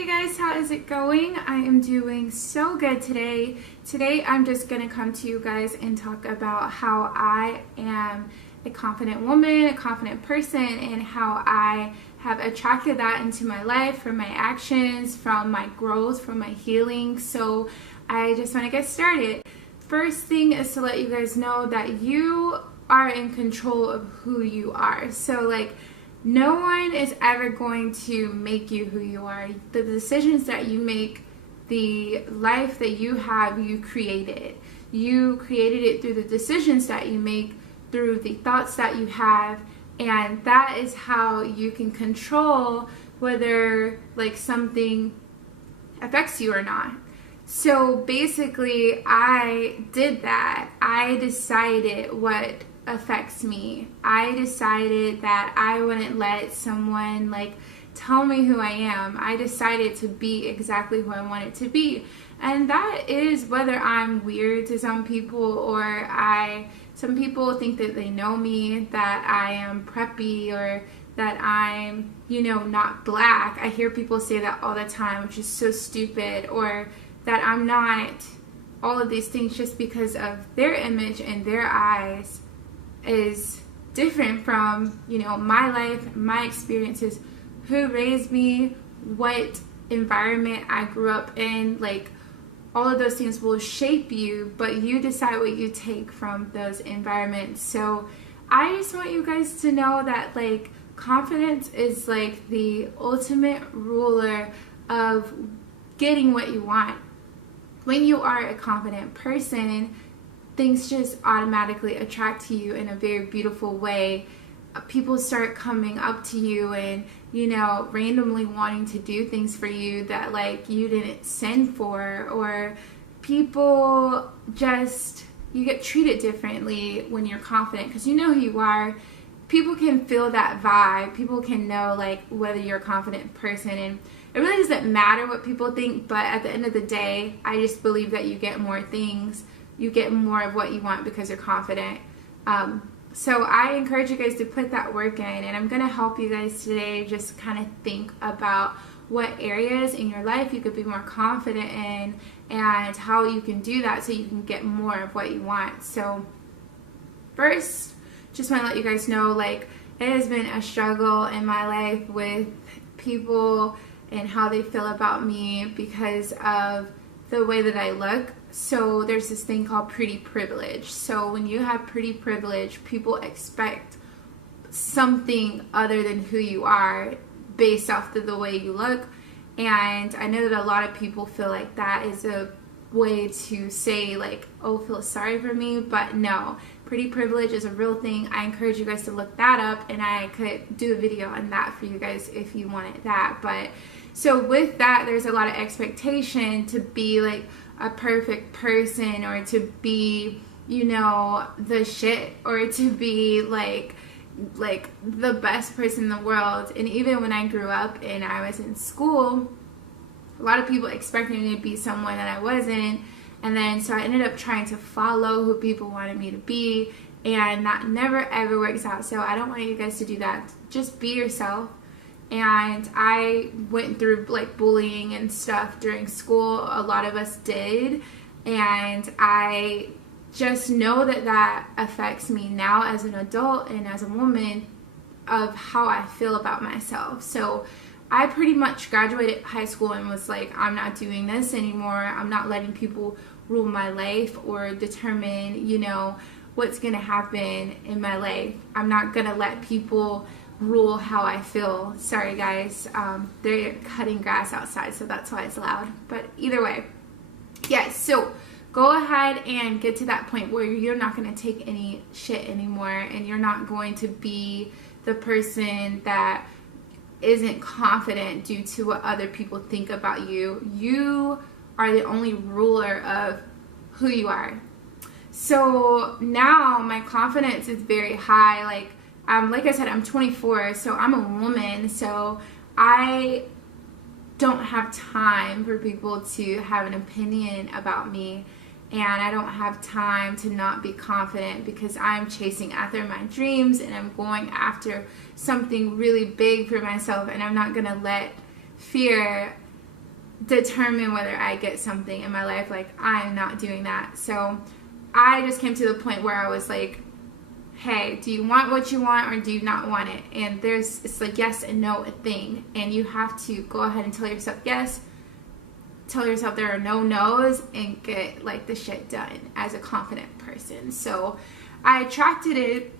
Hey guys, how is it going? I am doing so good today. Today I'm just going to come to you guys and talk about how I am a confident woman, a confident person, and how I have attracted that into my life from my actions, from my growth, from my healing. So I just want to get started. First thing is to let you guys know that you are in control of who you are. So no one is ever going to make you who you are. The decisions that you make, the life that you have, you created it. You created it through the decisions that you make, through the thoughts that you have, and that is how you can control whether something affects you or not. So basically, I did that. I decided what affects me. I decided that I wouldn't let someone tell me who I am. I decided to be exactly who I wanted to be. And that is whether I'm weird to some people or some people think that they know me, that I am preppy, or that I'm, not black. I hear people say that all the time, which is so stupid, or that I'm not all of these things just because of their image and their eyes is different from, my life, my experiences, who raised me, what environment I grew up in. All of those things will shape you, but you decide what you take from those environments. So I just want you guys to know that confidence is the ultimate ruler of getting what you want. When you are a confident person, things just automatically attract to you in a very beautiful way. People start coming up to you and, randomly wanting to do things for you that you didn't send for, or people you get treated differently when you're confident because you know who you are. People can feel that vibe. People can know whether you're a confident person, and it really doesn't matter what people think, but at the end of the day, I just believe that you get more things. You get more of what you want because you're confident. So I encourage you guys to put that work in, and I'm going to help you guys today just kind of think about what areas in your life you could be more confident in and how you can do that so you can get more of what you want. So first, just want to let you guys know it has been a struggle in my life with people and how they feel about me because of the way that I look. So there's this thing called pretty privilege. So when you have pretty privilege, people expect something other than who you are based off of the way you look. And I know that a lot of people feel like that is a way to say oh, feel sorry for me, but no. Pretty privilege is a real thing. I encourage you guys to look that up, and I could do a video on that for you guys if you wanted that. But so with that, there's a lot of expectation to be a perfect person, or to be, the shit, or to be the best person in the world. And even when I grew up and I was in school, a lot of people expected me to be someone that I wasn't. And then so I ended up trying to follow who people wanted me to be, and that never ever works out. So I don't want you guys to do that. Just be yourself. And I went through bullying and stuff during school. A lot of us did. And I just know that that affects me now as an adult and as a woman, of how I feel about myself. So I pretty much graduated high school and was I'm not doing this anymore. I'm not letting people rule my life or determine, what's going to happen in my life. I'm not going to let people rule how I feel. Sorry guys, they're cutting grass outside, so that's why it's loud. But either way, yes, so go ahead and get to that point where you're not going to take any shit anymore, and you're not going to be the person that isn't confident due to what other people think about you. You are the only ruler of who you are. So now my confidence is very high. Like I said, I'm 24, so I'm a woman, so I don't have time for people to have an opinion about me, and I don't have time to not be confident because I'm chasing after my dreams and I'm going after something really big for myself, and I'm not going to let fear determine whether I get something in my life. Like, I'm not doing that. So I just came to the point where I was like, hey, do you want what you want or do you not want it? And it's like yes and no a thing. And you have to go ahead and tell yourself yes, tell yourself there are no no's, and get like the shit done as a confident person. So I attracted it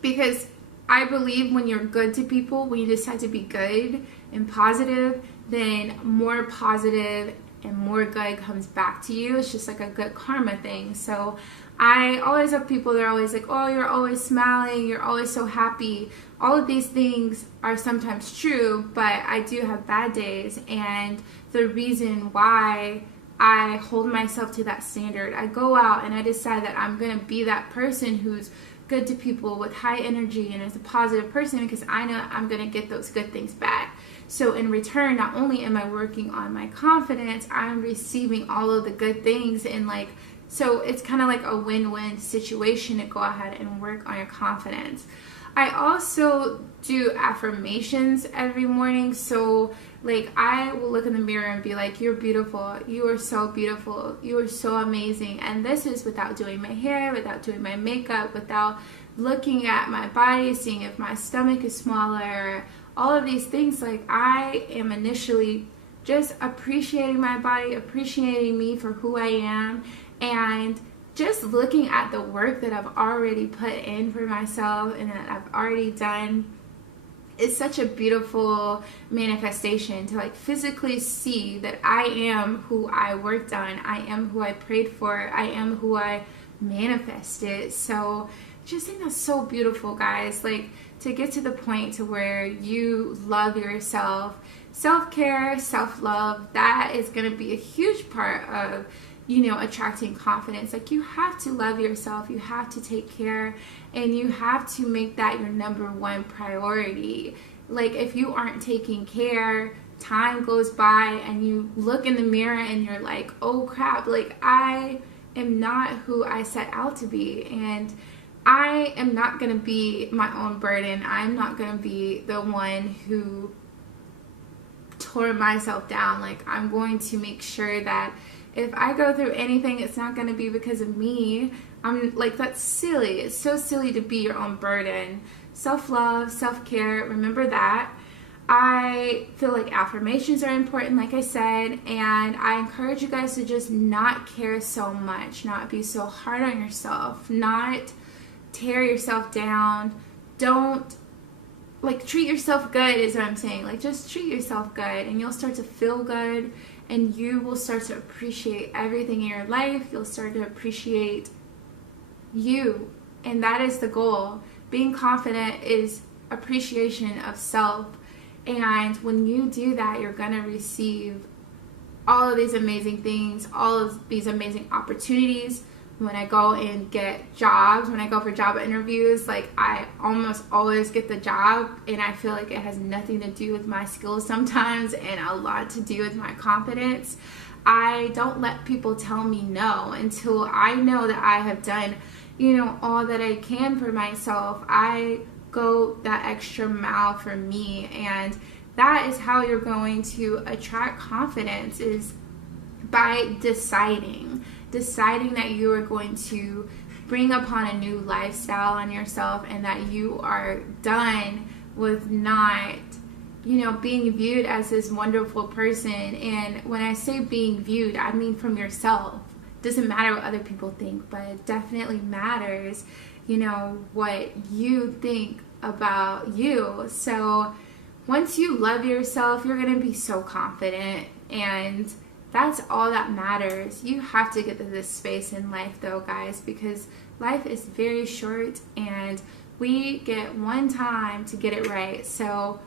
because I believe when you're good to people, when you decide to be good and positive, then more positive and more good comes back to you. It's just like a good karma thing. So I always have people that are always like, oh, you're always smiling, you're always so happy. All of these things are sometimes true, but I do have bad days. And the reason why I hold myself to that standard, I go out and I decide that I'm going to be that person who's good to people with high energy and is a positive person, because I know I'm going to get those good things back. So in return, not only am I working on my confidence, I'm receiving all of the good things. And like, so it's kind of like a win-win situation to go ahead and work on your confidence. I also do affirmations every morning. So like, I will look in the mirror and be like, you're beautiful, you are so beautiful, you are so amazing. And this is without doing my hair, without doing my makeup, without looking at my body, seeing if my stomach is smaller, all of these things. Like, I am initially just appreciating my body, appreciating me for who I am, and just looking at the work that I've already put in for myself and that I've already done. It's such a beautiful manifestation to like physically see that I am who I worked on, I am who I prayed for, I am who I manifested. So I just think that's so beautiful, guys. Like, to get to the point to where you love yourself, self-care, self-love, that is going to be a huge part of, you know, attracting confidence. Like, you have to love yourself, you have to take care, and you have to make that your number one priority. Like, if you aren't taking care, time goes by and you look in the mirror and you're like, oh crap, like, I am not who I set out to be, and I am not going to be my own burden. I'm not going to be the one who tore myself down. Like, I'm going to make sure that if I go through anything, it's not going to be because of me. I'm like, that's silly. It's so silly to be your own burden. Self-love, self-care, remember that. I feel like affirmations are important, like I said, and I encourage you guys to just not care so much, not be so hard on yourself, not tear yourself down. Don't, like, treat yourself good is what I'm saying. Like, just treat yourself good and you'll start to feel good, and you will start to appreciate everything in your life. You'll start to appreciate you, and that is the goal. Being confident is appreciation of self, and when you do that, you're going to receive all of these amazing things, all of these amazing opportunities. When I go and get jobs, when I go for job interviews, like, I almost always get the job, and I feel like it has nothing to do with my skills sometimes and a lot to do with my confidence. I don't let people tell me no until I know that I have done, you know, all that I can for myself. I go that extra mile for me, and that is how you're going to attract confidence, is by deciding that you are going to bring upon a new lifestyle on yourself, and that you are done with not, you know, being viewed as this wonderful person. And when I say being viewed, I mean from yourself. Doesn't matter what other people think, but it definitely matters, you know, what you think about you. So once you love yourself, you're going to be so confident, and that's all that matters. You have to get to this space in life, though, guys, because life is very short and we get one time to get it right. So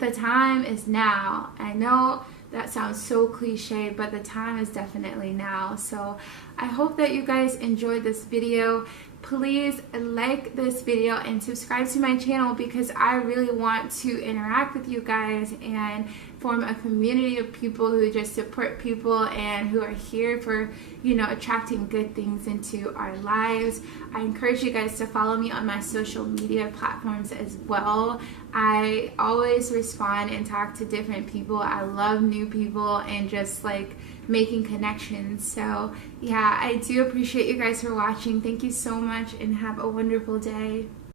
the time is now. I know that sounds so cliche, but the time is definitely now. So I hope that you guys enjoyed this video. Please like this video and subscribe to my channel, because I really want to interact with you guys and form a community of people who just support people and who are here for, you know, attracting good things into our lives. I encourage you guys to follow me on my social media platforms as well. I always respond and talk to different people. I love new people and just like making connections. So yeah, I do appreciate you guys for watching. Thank you so much and have a wonderful day.